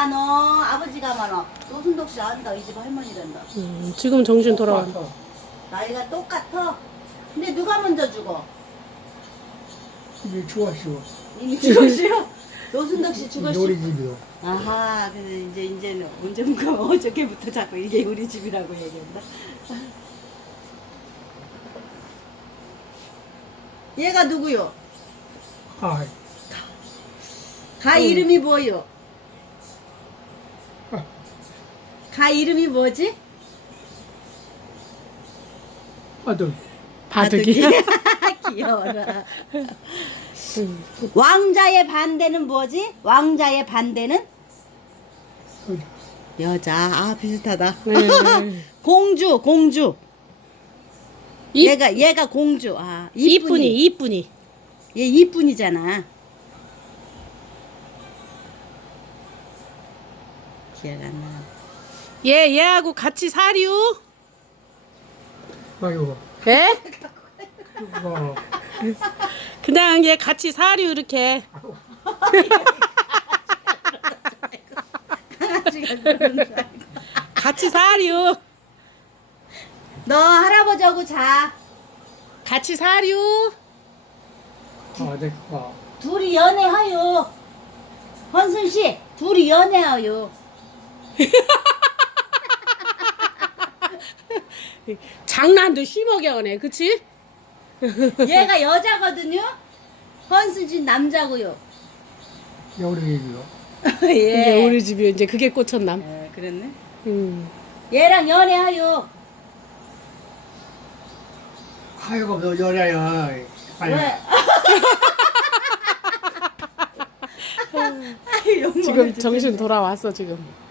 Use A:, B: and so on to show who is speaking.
A: 많어. 아버지가 많어. 노순덕 씨 안다. 이 집 할머니란다.
B: 지금 정신 돌아왔네.
A: 나이가 똑같아. 근데 누가 먼저 죽어?
C: 이게 좋았어.
A: 이미 죽었어요? 노순덕 씨 죽었어?
C: 우리 집이요.
A: 아하, 그래서 이제는 언제부터 어저께부터 자꾸 이게 우리 집이라고 얘기한다. 얘가 누구요?
C: 아,
A: 가 이름이 뭐요? 가 이름이 뭐지?
C: 아들.
B: 바둑이.
A: 귀여워라. 왕자의 반대는 뭐지? 왕자의 반대는? 여자. 아, 비슷하다.
B: 네.
A: 공주. 얘가 공주. 아,
B: 이쁜이.
A: 얘 이쁜이잖아. 기억 안 나.
B: 얘하고 같이 사류.
C: 아이고.
B: 예?
C: 어,
B: 그냥 얘 같이 사류 이렇게.
A: 강아지가 그러는 줄 알고.
B: 같이 사류.
A: 너 할아버지하고 자.
B: 같이 사류.
C: 아, 내가.
A: 둘이 연애하요. 헌순 씨, 둘이 연애하요.
B: 장난도 심하게 하네, 그치?
A: 얘가 여자거든요. 헌순 씨 남자고요.
C: 우리 집이요.
B: 이제 우리 집이 이제 그게 꽂혔남.
A: 예, 그랬네.
B: 얘랑
A: 연애하요.
C: 아이고, 너 여자야. 아니,
A: 왜? 아유, 욕먹을
B: 지금
A: 줄
B: 정신 돌아왔어 지금.